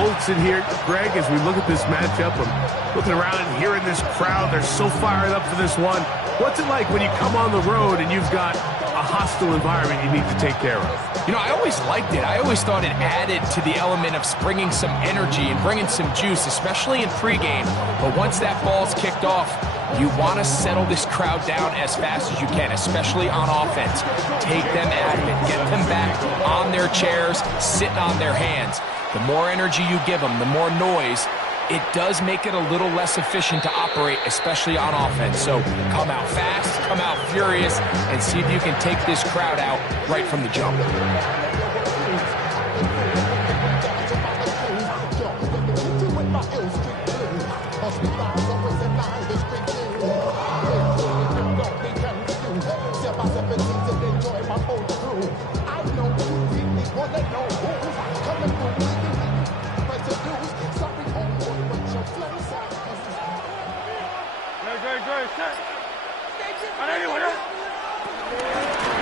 Colts in here, Greg, as we look at this matchup. I'm looking around and hearing this crowd. They're so fired up for this one. What's it like when you come on the road and you've got a hostile environment you need to take care of? You know, I always liked it. I always thought it added to the element of bringing some energy and bringing some juice, especially in pregame. But once that ball's kicked off, you want to settle this crowd down as fast as you can, especially on offense. Take them out of it. Get them back on their chairs, sitting on their hands. The more energy you give them, the more noise, it does make it a little less efficient to operate, especially on offense. So come out fast, come out furious, and see if you can take this crowd out right from the jump.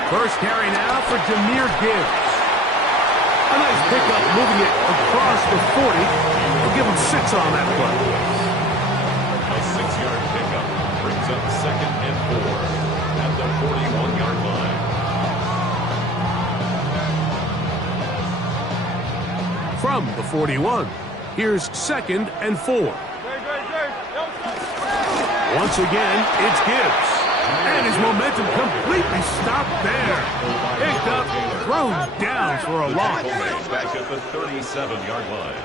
First carry now for Jahmyr Gibbs. A nice pickup, moving it across the 40. We'll give him 6 on that play. A 6-yard pickup brings up 2nd and 4 at the 41-yard line. From the 41, here's 2nd and 4. Once again, it's Gibbs. And his momentum completely stopped there. Picked up, thrown down for a loss. Back at the 37-yard line.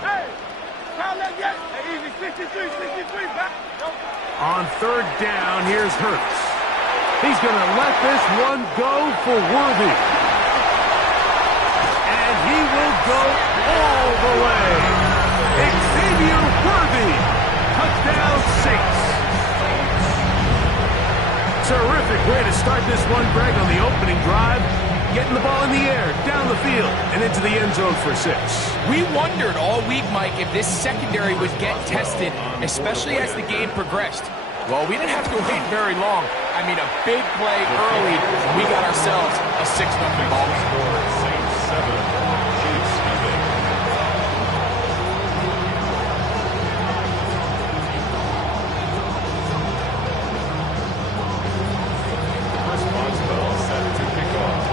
On 3rd down, here's Hurts. He's going to let this one go for Worthy. And he will go all the way. Xavier Worthy. Touchdown Saints. Terrific way to start this one, Greg, on the opening drive. Getting the ball in the air, down the field, and into the end zone for 6. We wondered all week, Mike, if this secondary would get tested, especially as the game progressed. Well, we didn't have to wait very long. I mean, a big play early. We got ourselves a 6-0 ball game. Saints 7, Chiefs nothing. Response bell set to kick off.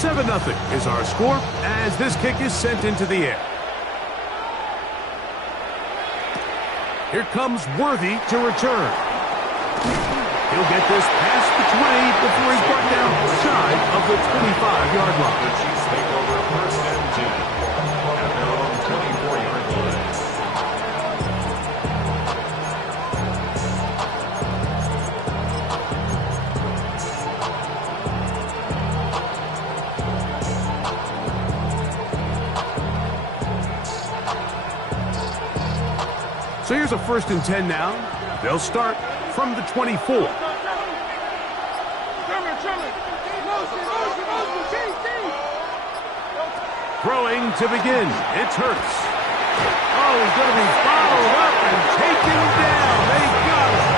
Seven 0 is our score as this kick is sent into the air. Here comes Worthy to return. He'll get this past the 20 before he's brought down shy of the 25-yard line. The Chiefs take over 1st and 10 at their own 24-yard line. So here's a 1st and 10 now. They'll start from the 24. Throwing to begin. It's Hurts. Oh, he's going to be followed up and taken down. They got him.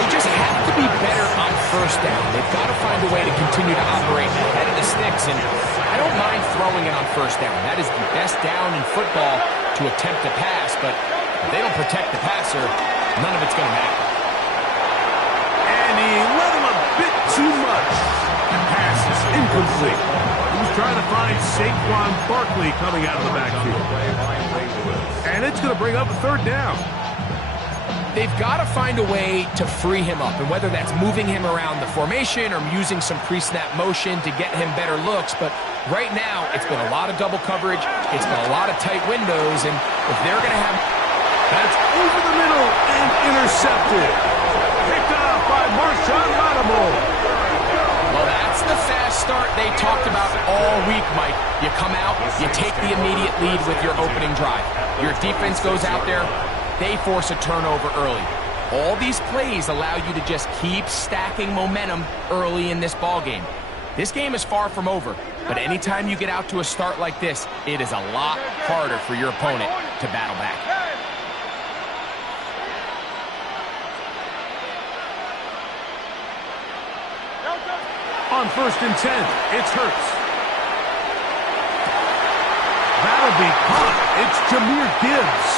They just have to be better on 1st down. They've got to find a way to continue to operate ahead of the sticks, and I don't mind throwing it on 1st down. That is the best down in football to attempt to pass, but if they don't protect the passer, none of it's going to matter. And he let him a bit too much. The pass is incomplete. He was trying to find Saquon Barkley coming out of the backfield. And it's going to bring up a 3rd down. They've got to find a way to free him up, and whether that's moving him around the formation or using some pre-snap motion to get him better looks, but right now it's been a lot of double coverage, it's been a lot of tight windows, and if they're going to have... That's over the middle and intercepted. Picked off by Marshawn Lattimore. Well, that's the fast start they talked about all week, Mike. You come out, you take the immediate lead with your opening drive. Your defense goes out there, they force a turnover early. All these plays allow you to just keep stacking momentum early in this ballgame. This game is far from over, but anytime you get out to a start like this, it is a lot harder for your opponent to battle back. On 1st and 10, it's Hurts. That'll be caught. It's Jahmyr Gibbs.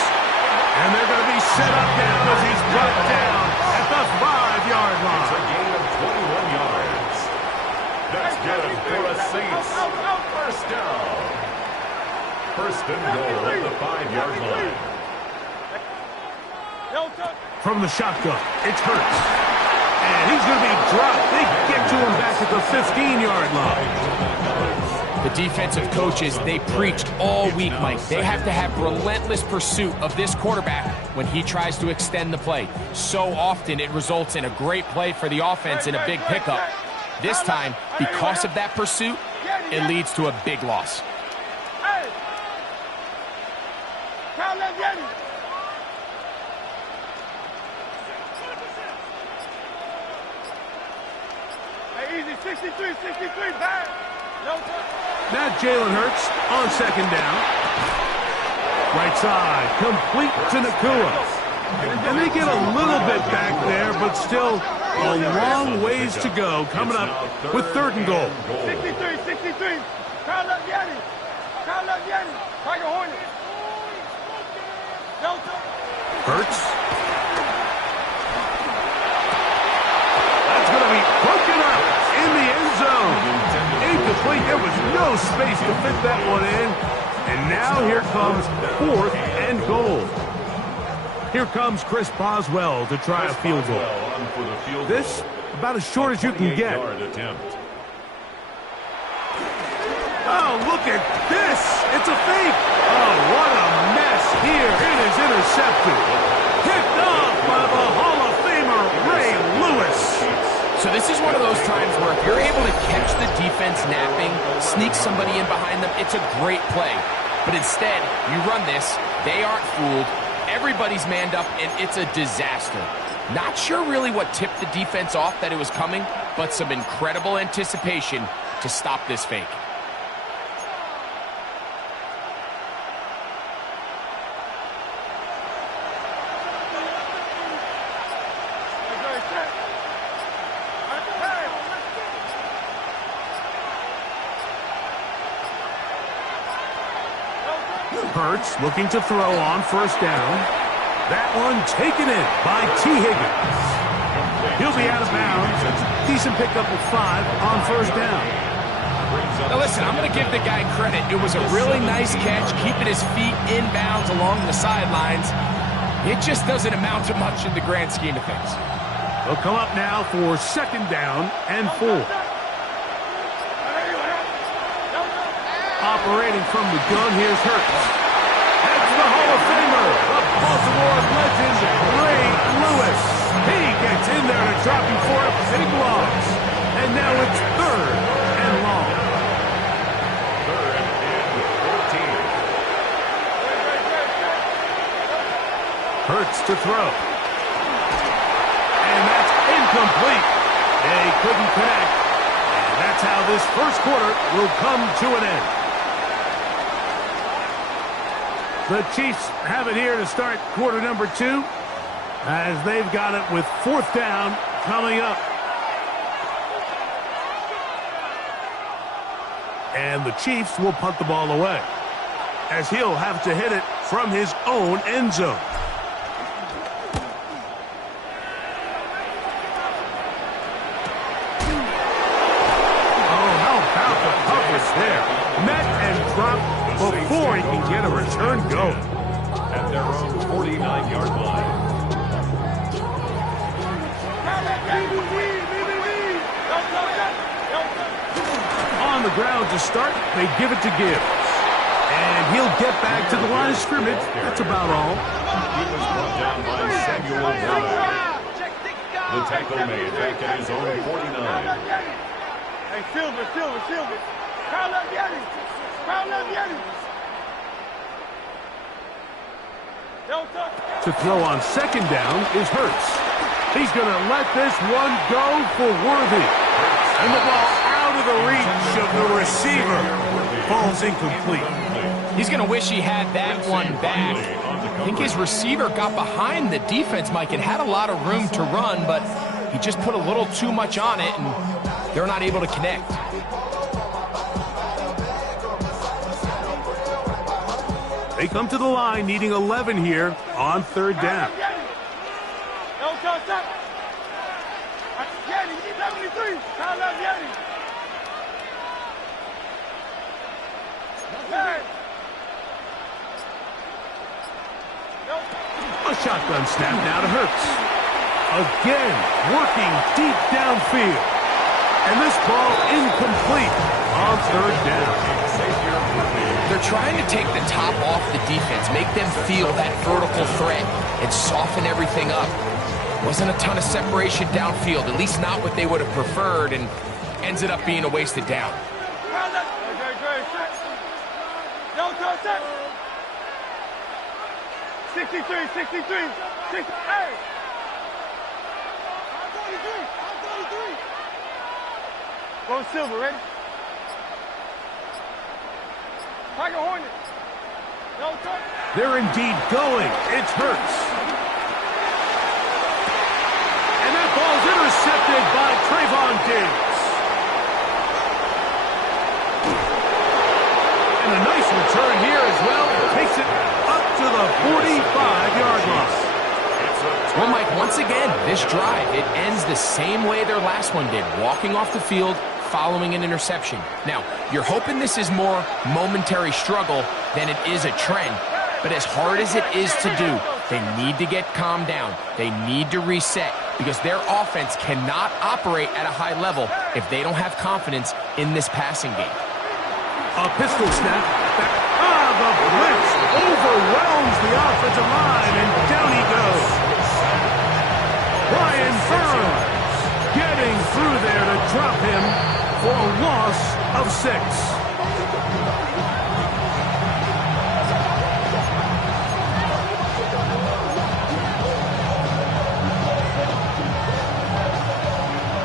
And they're going to be set up now as he's brought down at the 5-yard line. It's a gain of 21 yards. That's good for the Saints. First down. First and goal at the 5-yard line. From the shotgun, it's Hurts. And he's going to be dropped. They get to him back at the 15-yard line. The defensive coaches, they preached all week, Mike. They have to have relentless pursuit of this quarterback when he tries to extend the play. So often it results in a great play for the offense and a big pickup. This time, because of that pursuit, it leads to a big loss. Easy, 63, back. Now Jalen Hurts on 2nd down. Right side, complete to Nakua. And they get a little bit back there, but still a long ways to go coming up with 3rd and goal. 63. Kyle up Yanni. Tiger Hornet. Hurts. That's going to be broken up in the end zone. Incomplete. There was no space to fit that one in. And now here comes 4th and goal. Here comes Chris Boswell to try a field goal. This about as short as you can get. Oh, look at this. It's a fake. Oh, what a mess here. It is intercepted. Picked off by the Hall of Famer, Ray Lewis. So this is one of those times where if you're able to catch the defense napping, sneak somebody in behind them, it's a great play. But instead, you run this, they aren't fooled, everybody's manned up, and it's a disaster. Not sure really what tipped the defense off that it was coming, but some incredible anticipation to stop this fake. Hurts looking to throw on 1st down. That one taken in by T. Higgins. He'll be out of bounds. It's a decent pickup of 5 on 1st down. Now listen, I'm going to give the guy credit. It was a really nice catch, keeping his feet in bounds along the sidelines. It just doesn't amount to much in the grand scheme of things. They'll come up now for 2nd down and 4. Operating from the gun, here's Hurts. That's the Hall of Famer, the Baltimore legend, Ray Lewis. He gets in there to drop him for a big loss. And now it's 3rd and long. 3rd and 14. Hurts to throw. And that's incomplete. They couldn't connect. And that's how this 1st quarter will come to an end. The Chiefs have it here to start quarter number 2 as they've got it with 4th down coming up. And the Chiefs will punt the ball away as he'll have to hit it from his own end zone. Oh, how about the coverage there? Met and dropped before he can get a return going. At their own 49-yard line. On the ground to start, they give it to Gibbs. And he'll get back to the line of scrimmage. That's about all. He was brought down by Samuel Warner. The tackle made back at his own 49. Hey, Silver. Kyle up Yanni. To throw on 2nd down is Hurts. He's going to let this one go for Worthy. And the ball out of the reach of the receiver. Falls incomplete. He's going to wish he had that one back. I think his receiver got behind the defense, Mike, and had a lot of room to run, but he just put a little too much on it, and they're not able to connect. They come to the line needing 11 here on third down. A shotgun snap now to Hurts. Again, working deep downfield. And this ball incomplete on third down. They're trying to take the top off the defense, make them feel that vertical threat, and soften everything up. Wasn't a ton of separation downfield, at least not what they would have preferred, and ends it up being a wasted down. 63, 63, 60, hey! 43. Go Silver, ready? Tiger Hornet. No touch. They're indeed going. It's Hurts. And that ball's intercepted by Trayvon Diggs. And a nice return here as well. Takes it up to the 45-yard line. Well, Mike, once again, this drive, it ends the same way their last one did, walking off the field, following an interception. Now, you're hoping this is more momentary struggle than it is a trend, but as hard as it is to do, they need to get calmed down. They need to reset because their offense cannot operate at a high level if they don't have confidence in this passing game. A pistol snap. The blitz overwhelms the offensive line, and down he goes. Brian Burns getting through there to drop him for a loss of 6.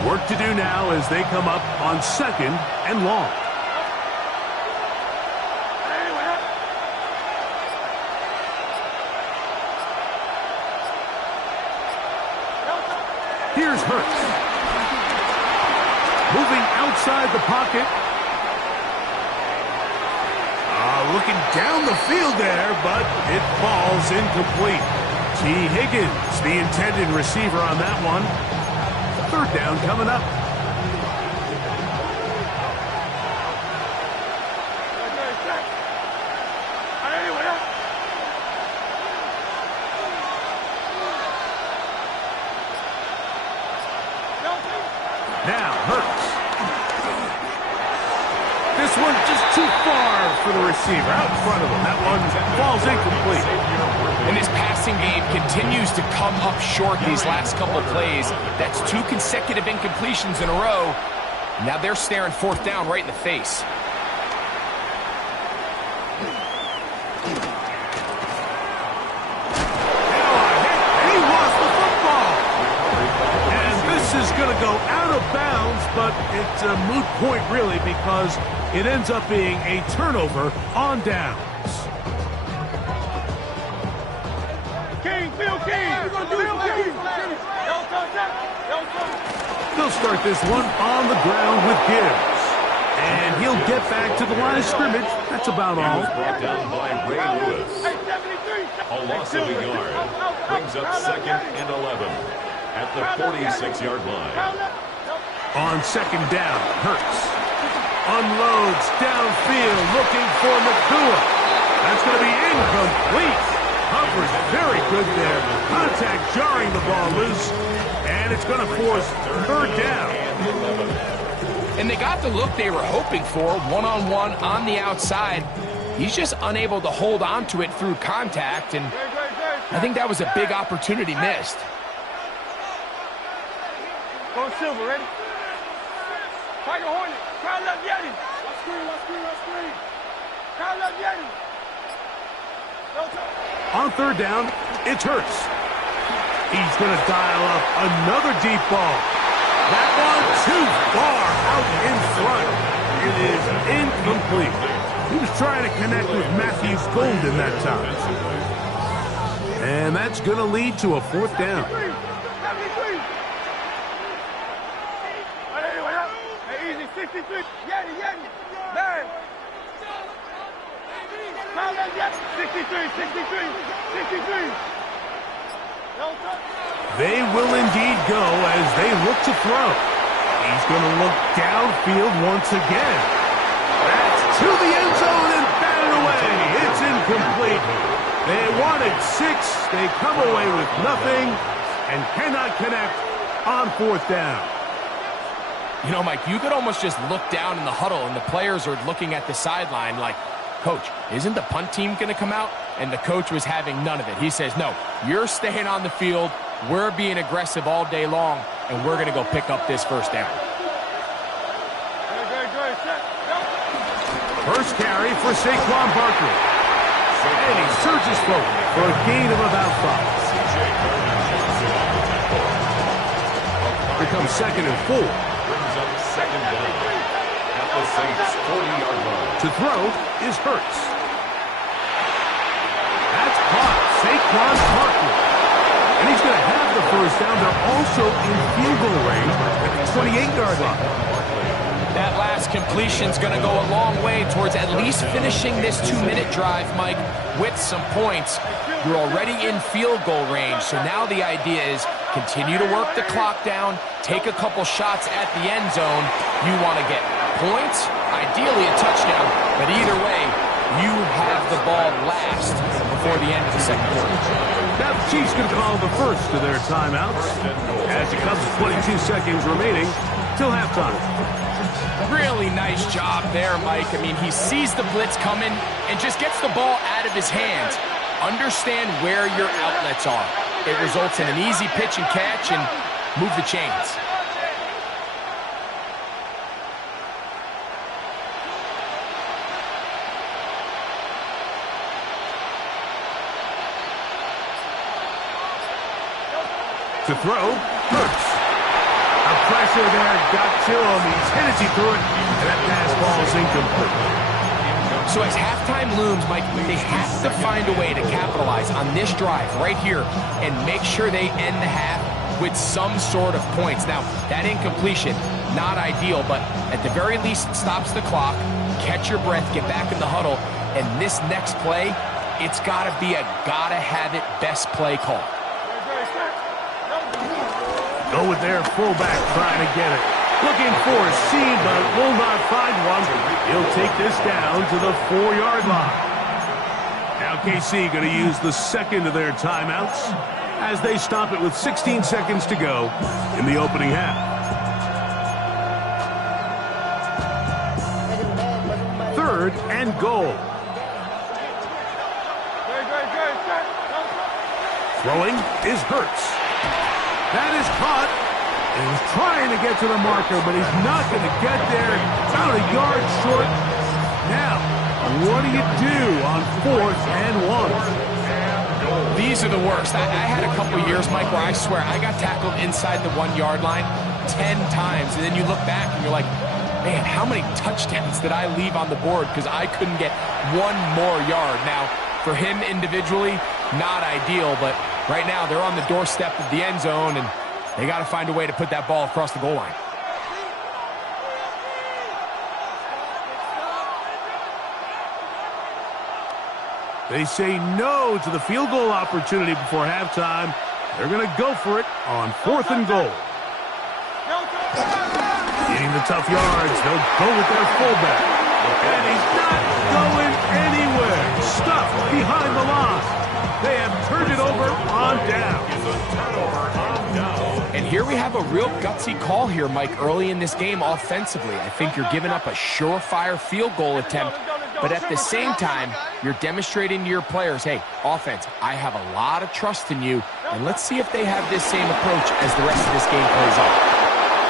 Work to do now as they come up on 2nd and long. Here's Hurts. Moving outside the pocket. Looking down the field there, but it falls incomplete. T. Higgins, the intended receiver on that one. 3rd down coming up. Now, Hurts. This one just too far for the receiver. Out in front of him. That one falls incomplete. And this passing game continues to come up short these last couple plays. That's 2 consecutive incompletions in a row. Now they're staring 4th down right in the face. Is going to go out of bounds, but it's a moot point really because it ends up being a turnover on downs. King, Bill King. They'll start this one on the ground with Gibbs. And he'll get back to the line of scrimmage. That's about all. Brought down by Ray Lewis. A loss of a yard. Brings up 2nd and 11. At the 46-yard line. On 2nd down, Hurts unloads downfield looking for McDougal. That's going to be incomplete. Coverage very good there. Contact jarring the ball loose, and it's going to force 3rd down. And they got the look they were hoping for, one-on-one on the outside. He's just unable to hold on to it through contact, and I think that was a big opportunity missed. Go Silver, ready? Tiger Hornet. Crowd left Yeti. Let's screen. Crowd left Yeti. On 3rd down, it's Hurts. He's going to dial up another deep ball. That one too far out in front. It is incomplete. He was trying to connect with Matthew Golden that time. And that's going to lead to a 4th down. 63. Yeti. Man. 63. They will indeed go as they look to throw. He's going to look downfield once again. That's to the end zone and batted away. It's incomplete. They wanted 6. They come away with nothing and cannot connect on 4th down. You know, Mike, you could almost just look down in the huddle and the players are looking at the sideline like, Coach, isn't the punt team going to come out? And the coach was having none of it. He says, no, you're staying on the field. We're being aggressive all day long, and we're going to go pick up this 1st down. First carry for Saquon Barkley. And he surges forward for a gain of about 5. Here comes 2nd and 4. Brings up 2nd down at the Saints' 40-yard line. To throw is Hurts. That's caught. Saquon Barkley. And he's going to have the 1st down. They're also in field goal range at the 28-yard line. That last completion's going to go a long way towards at least finishing this 2-minute drive, Mike, with some points. You're already in field goal range, so now the idea is continue to work the clock down, take a couple shots at the end zone. You want to get points, ideally a touchdown, but either way, you have the ball last before the end of the 2nd quarter. Now the Chiefs going to call the first of their timeouts as it comes to 22 seconds remaining till halftime. Really nice job there, Mike. I mean, he sees the blitz coming and just gets the ball out of his hands. Understand where your outlets are. It results in an easy pitch and catch and move the chains. To throw, Hurts. A pressure there got to him. He's hit as he threw it, and that pass ball is incomplete. So as halftime looms, Mike, they have to find a way to capitalize on this drive right here and make sure they end the half with some sort of points. Now, that incompletion, not ideal, but at the very least, it stops the clock. Catch your breath, get back in the huddle, and this next play, it's got to be a gotta-have-it best play call. Go with their fullback trying to get it. Looking for a seam, but will not find one. He'll take this down to the 4-yard line. Now KC going to use the 2nd of their timeouts as they stop it with 16 seconds to go in the opening half. 3rd and goal. Throwing is Hurts. That is caught. And he's trying to get to the marker, but he's not going to get there. About a yard short. Now, what do you do on 4th and 1? These are the worst. I had a couple years, Mike, where I swear I got tackled inside the 1-yard line 10 times. And then you look back and you're like, man, how many touchdowns did I leave on the board because I couldn't get one more yard? Now, for him individually, not ideal, but right now they're on the doorstep of the end zone, and they got to find a way to put that ball across the goal line. They say no to the field goal opportunity before halftime. They're going to go for it on 4th and goal. Getting the tough yards, they'll go with their fullback. And he's not going anywhere. Stuck behind the line. They have turned it over on down. And here we have a real gutsy call here, Mike, early in this game offensively. I think you're giving up a surefire field goal attempt, but at the same time, you're demonstrating to your players, hey, offense, I have a lot of trust in you, and let's see if they have this same approach as the rest of this game plays out.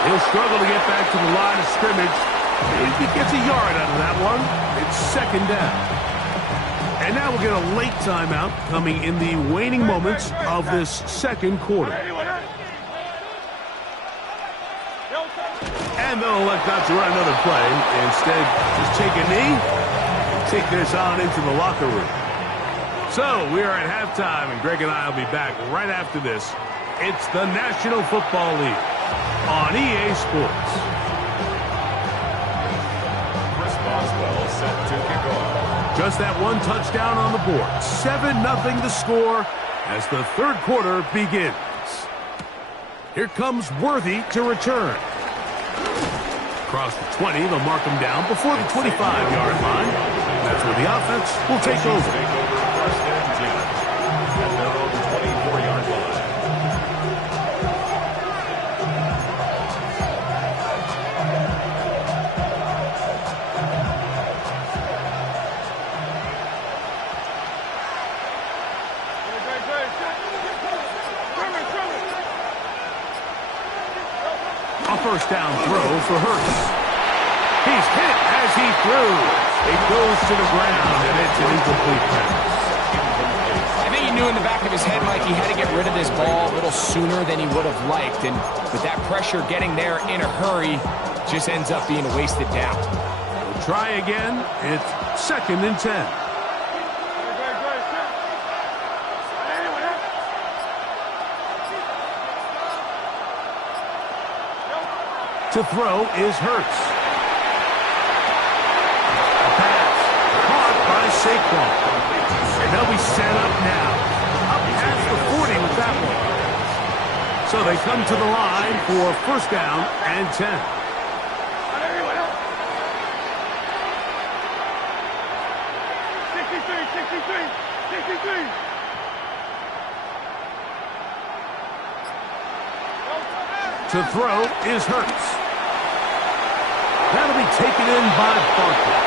He'll struggle to get back to the line of scrimmage. If he gets a yard out of that one, it's 2nd down. And now we'll get a late timeout coming in the waning moments of this 2nd quarter. And they'll elect not to run another play. Instead, just take a knee, take this on into the locker room. So we are at halftime, and Greg and I will be back right after this. It's the National Football League on EA Sports. set to kick off. Just that one touchdown on the board. 7-0 the score as the third quarter begins. Here comes Worthy to return. Across the 20, they'll mark him down before the 25-yard line. That's where the offense will take over. First and 10 at their own 24-yard line. A first down throw for Hurts. He's hit as he threw. It goes to the ground, and it's an incomplete pass. I think he knew in the back of his head, Mike, he had to get rid of this ball a little sooner than he would have liked. And with that pressure getting there in a hurry, just ends up being a wasted down. We'll try again. It's 2nd and 10. To throw is Hurts. A pass caught by Saquon. And they'll be set up now. Up past the 40 with that one. So they come to the line for first down and 10. 63. To throw is Hurts. That'll be taken in by Barkley.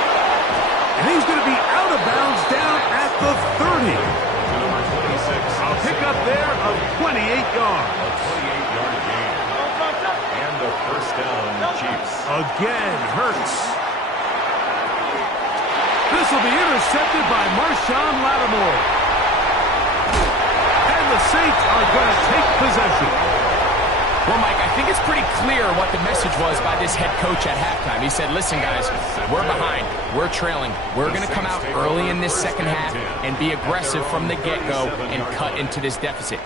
And he's going to be out of bounds down at the 30. Number 26. A pickup there of 28 yards. A 28-yard gain. And a first down, Chiefs. Again, Hurts. This will be intercepted by Marshawn Lattimore. And the Saints are going to take possession. Well, Mike, I think it's pretty clear what the message was by this head coach at halftime. He said, listen, guys, we're behind. We're trailing. We're going to come out early in this second half and be aggressive from the get-go and cut into this deficit.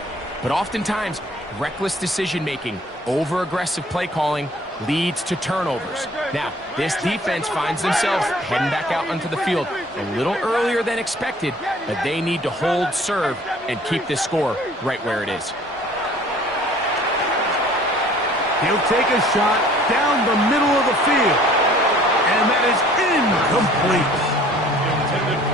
But oftentimes, reckless decision-making, over-aggressive play calling leads to turnovers. Now, this defense finds themselves heading back out onto the field a little earlier than expected, but they need to hold serve and keep this score right where it is. He'll take a shot down the middle of the field. And that is incomplete.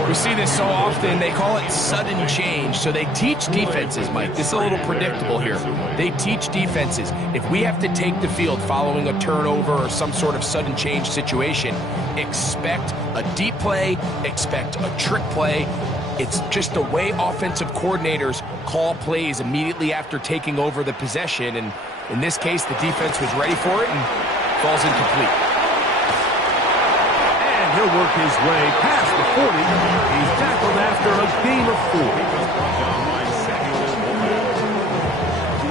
We see this so often, they call it sudden change. So they teach defenses, Mike. This is a little predictable here. They teach defenses, if we have to take the field following a turnover or some sort of sudden change situation, expect a deep play, expect a trick play. It's just the way offensive coordinators call plays immediately after taking over the possession. And in this case, the defense was ready for it and falls incomplete. And he'll work his way past the 40. He's tackled after a gain of 4.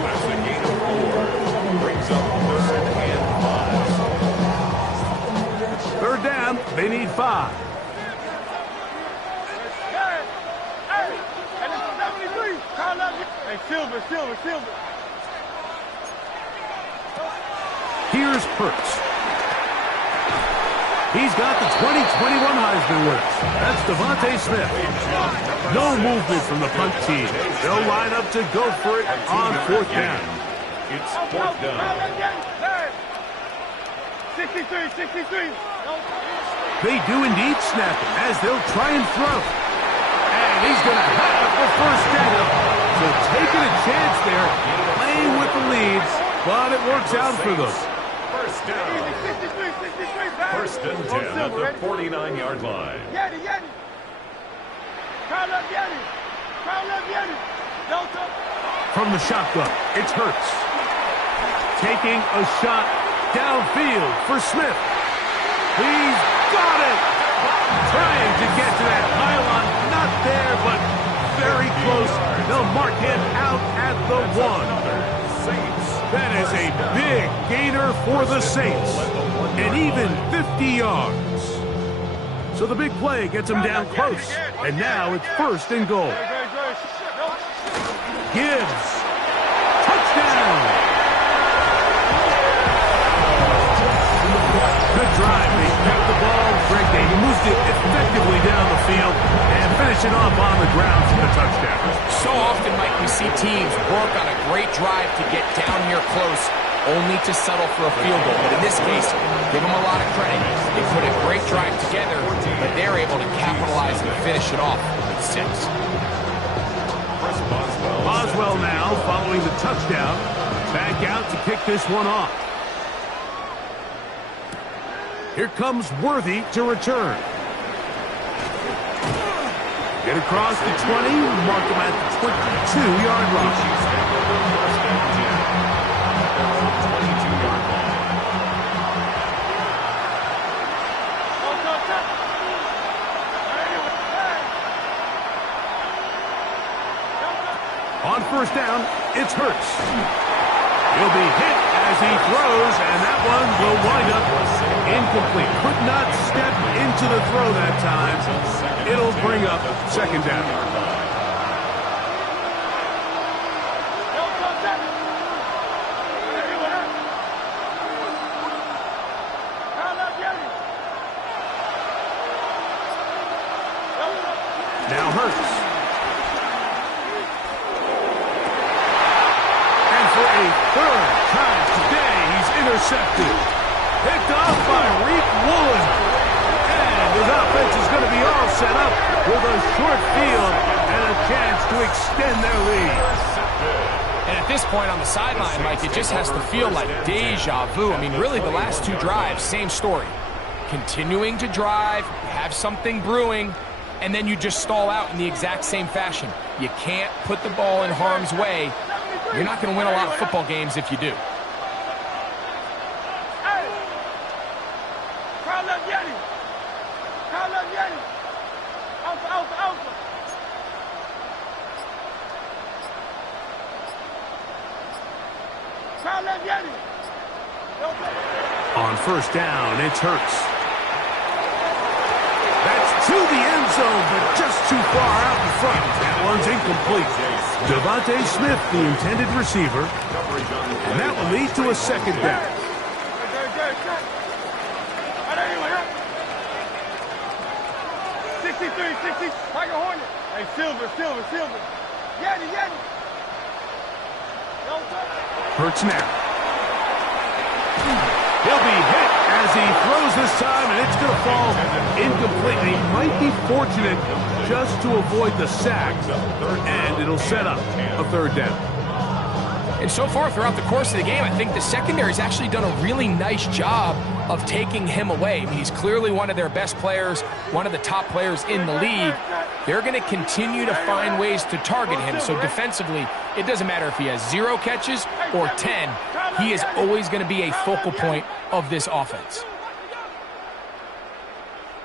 That's a gain of 4. Brings up 3rd and 5. Third down, they need 5. Hey, Silver. Here's Hurts. He's got the 2021 Heisman winners. That's Devontae Smith. No movement from the punt team. They'll line up to go for it on 4th down. It's 4th down. 63. They do indeed snap it as they'll try and throw. And he's going to have the first down. So taking a chance there, playing with the leads, but it works out for them. First down. 63. First and 10 at the 49-yard line. Yeti. Crown up, Yeti. Delta. From the shotgun, it's Hurts. Taking a shot downfield for Smith. He's got it. Trying to get to that pylon. Not there, but very close. They'll mark him out at the 1. That is a big gainer for the Saints. And even 50 yards. So the big play gets him down close. And now it's 1st and goal. Gibbs. Touchdown. Good drive. They kept the ball. Greg, they moved it effectively down the field and finishing off on the ground for the touchdown. So often, Mike, we see teams work on a great drive to get down here close, only to settle for a field goal. But in this case, give them a lot of credit. They put a great drive together, but they're able to capitalize and finish it off with 6. Boswell now following the touchdown. Back out to kick this one off. Here comes Worthy to return. Get across the 20, mark him at the 22-yard line. On first down, it's Hurts. He'll be hit as he throws, and that one will wind up incomplete. Could not step into the throw that time. It'll bring up second down. Now Hurts. A third time today, he's intercepted. Picked off by Reek Woolen. And his offense is going to be all set up with a short field and a chance to extend their lead. And at this point on the sideline, Mike, it just has to feel like deja vu. I mean, really, the last 2 drives, same story. Continuing to drive, have something brewing, and then you just stall out in the exact same fashion. You can't put the ball in harm's way. You're not going to win a lot of football games if you do. On first down, it's Hurts. That's to the end zone, but just too far out in front. That one's incomplete. Devontae Smith, the intended receiver, and that will lead to a second down. 63, Tiger Hornet. Hey, Silver. Yeti. Hurts now. He'll be hit as he throws this time, and it's going to fall incomplete. He might be fortunate just to avoid the sack, and it'll set up a third down. And so far throughout the course of the game, I think the secondary's actually done a really nice job of taking him away. I mean, he's clearly one of their best players, one of the top players in the league. They're going to continue to find ways to target him. So defensively, it doesn't matter if he has 0 catches or 10. He is always going to be a focal point of this offense.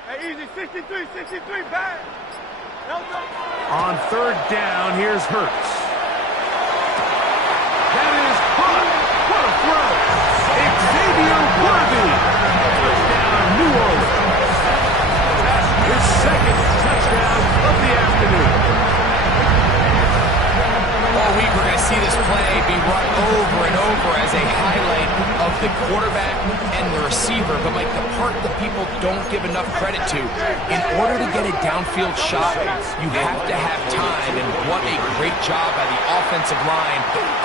Hey, easy, 63, back. On third down, here's Hurts. That is caught. What a throw. Xavier Worthy. Touchdown, New Orleans. His second touchdown of the afternoon. All week we're going to see this play be run over and over as a highlight of the quarterback and the receiver. But like the part that people don't give enough credit to, in order to get a downfield shot, you have to have time. And what a great job by the offensive line,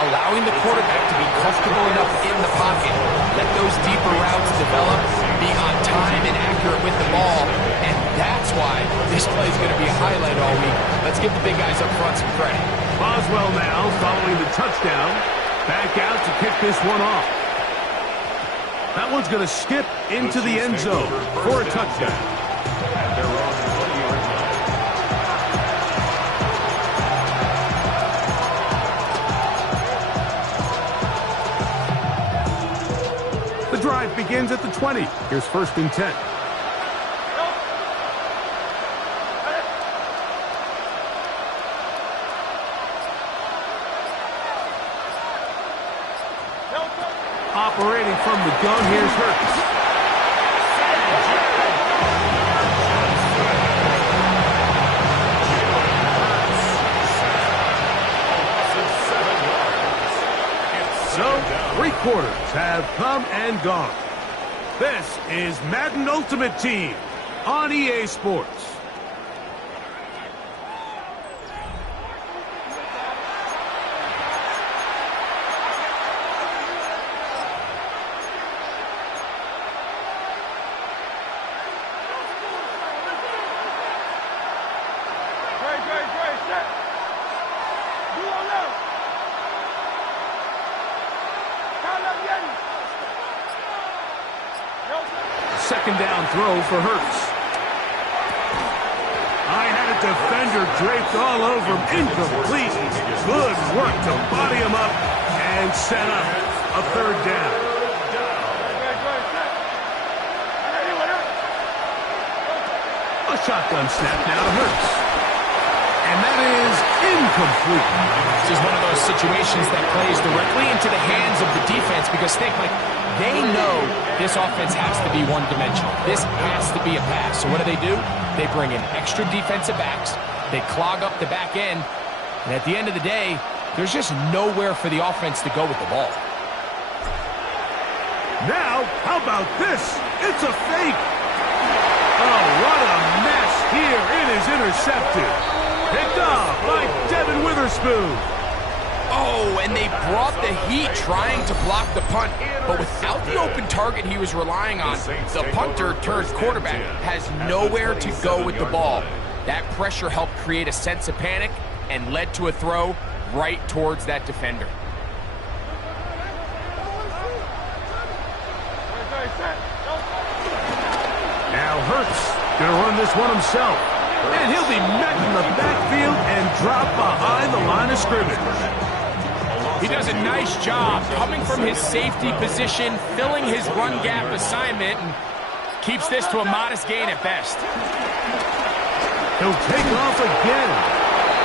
allowing the quarterback to be comfortable enough in the pocket. Let those deeper routes develop, be on time and accurate with the ball. And that's why this play is going to be a highlight all week. Let's give the big guys up front some credit. Boswell now following the touchdown. Back out to kick this one off. That one's going to skip into the end zone for a touchdown. The drive begins at the 20. Here's first and 10. Operating from the gun, here's Hurts. So, 3 quarters have come and gone. This is Madden Ultimate Team on EA Sports. second down throw for Hurts. I had a defender draped all over him. Incomplete. Good work to body him up and set up a third down. A shotgun snap now to Hurts. And that is incomplete. This is one of those situations that plays directly into the hands of the defense because think, like, they know this offense has to be one-dimensional. This has to be a pass. So what do? They bring in extra defensive backs. They clog up the back end. And at the end of the day, there's just nowhere for the offense to go with the ball. Now, how about this? It's a fake. Oh, what a mess here. It is intercepted. Picked off by Devin Witherspoon. Oh, and they brought the heat trying to block the punt, but without the open target he was relying on, the punter turned quarterback has nowhere to go with the ball. That pressure helped create a sense of panic and led to a throw right towards that defender. Now Hurts going to run this one himself. And he'll be met in the backfield and drop behind the line of scrimmage. He does a nice job coming from his safety position, filling his run gap assignment, and keeps this to a modest gain at best. He'll take off again.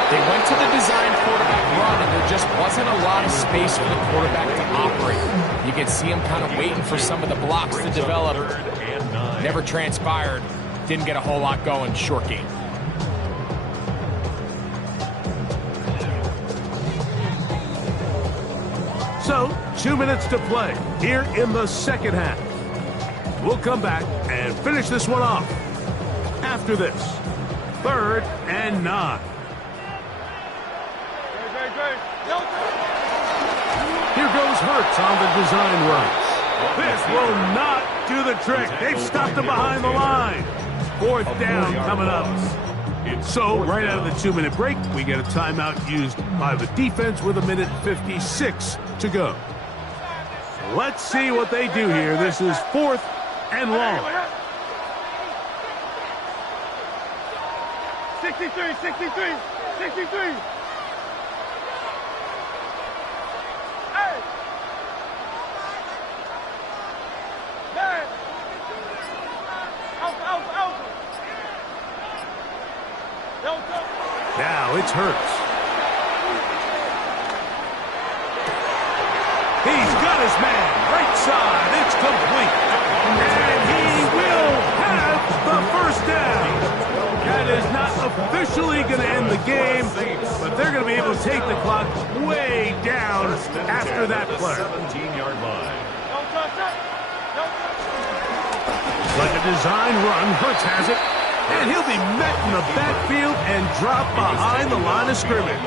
They went to the design quarterback run, and there just wasn't a lot of space for the quarterback to operate. You can see him kind of waiting for some of the blocks to develop. Never transpired. Didn't get a whole lot going. Short game. So, 2 minutes to play here in the second half. We'll come back and finish this one off after this. 3rd and 9. Here goes Hurts on the design runs. This will not do the trick. They've stopped him behind the line. 4th down coming up. So, right out of the 2-minute break, we get a timeout used by the defense with 1:56 to go. Let's see what they do here. This is 4th and long. 63, 63, 63. Hey! Man! Out. Now it's Hurts. He's got his man. Right side. It's complete. And he will have the first down. That is not officially going to end the game, but they're going to be able to take the clock way down after that play. 17-yard line. Like a design run, Hurts has it. And he'll be met in the backfield and drop behind the line of scrimmage.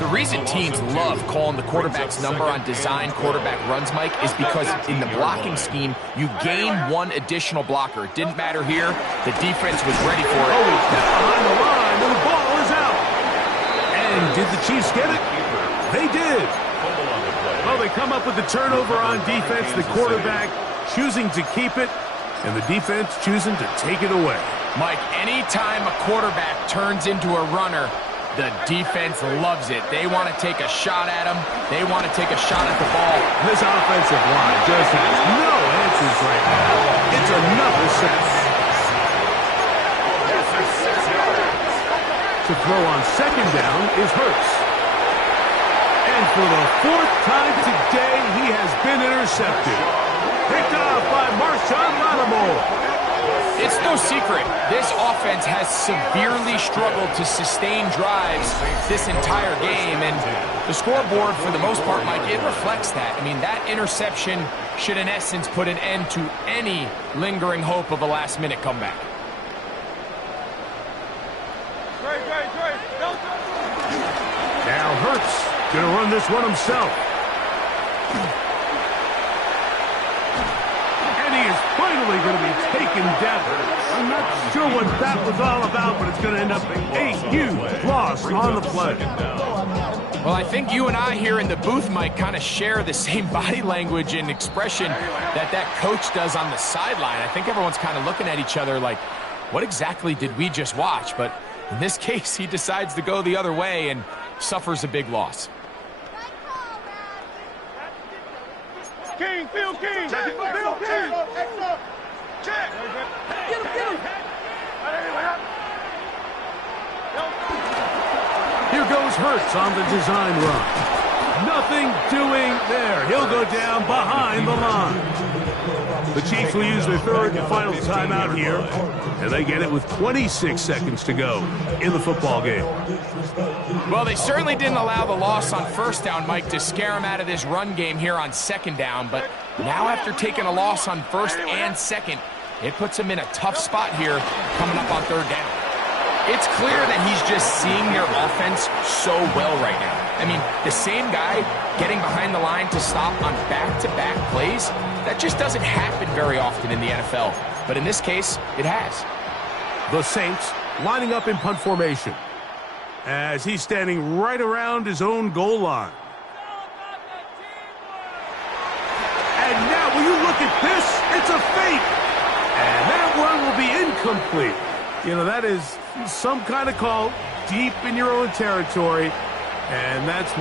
The reason teams love calling the quarterback's number on design quarterback runs, Mike, is because in the blocking scheme, you gain one additional blocker. It didn't matter here. The defense was ready for it. Oh, he's hit behind the line, and the ball is out. And did the Chiefs get it? They did. Well, they come up with the turnover on defense, the quarterback choosing to keep it, and the defense choosing to take it away. Mike, anytime a quarterback turns into a runner, the defense loves it. They want to take a shot at him. They want to take a shot at the ball. This offensive line just has no answers right now. It's another sack. To throw on second down is Hurts. And for the 4th time today, he has been intercepted. Picked off by Marshawn Lattimore. It's no secret, this offense has severely struggled to sustain drives this entire game, and the scoreboard, for the most part, Mike, it reflects that. I mean, that interception should, in essence, put an end to any lingering hope of a last-minute comeback. Now Hurts going to run this one himself. And he is finally going to be taken taken down. I'm not sure what that was all about, but it's going to end up a huge loss on the play. Well, I think you and I here in the booth, Mike, kind of share the same body language and expression that coach does on the sideline. I think everyone's kind of looking at each other like, what exactly did we just watch? But in this case, he decides to go the other way and suffers a big loss. King, Phil King. Check. Phil King. Check. Get him. Here goes Hurts on the design run. Nothing doing there. He'll go down behind the line. The Chiefs will use their third and final timeout here, and they get it with 26 seconds to go in the football game. Well, they certainly didn't allow the loss on first down, Mike, to scare him out of this run game here on second down. But now after taking a loss on first and second, it puts him in a tough spot here coming up on third down. It's clear that he's just seeing their offense so well right now. I mean, the same guy getting behind the line to stop on back-to-back plays, that just doesn't happen very often in the NFL. But in this case, it has. The Saints lining up in punt formation as he's standing right around his own goal line. And now, will you look at this? It's a fake. And that one will be incomplete. You know, that is some kind of call deep in your own territory, and that's one.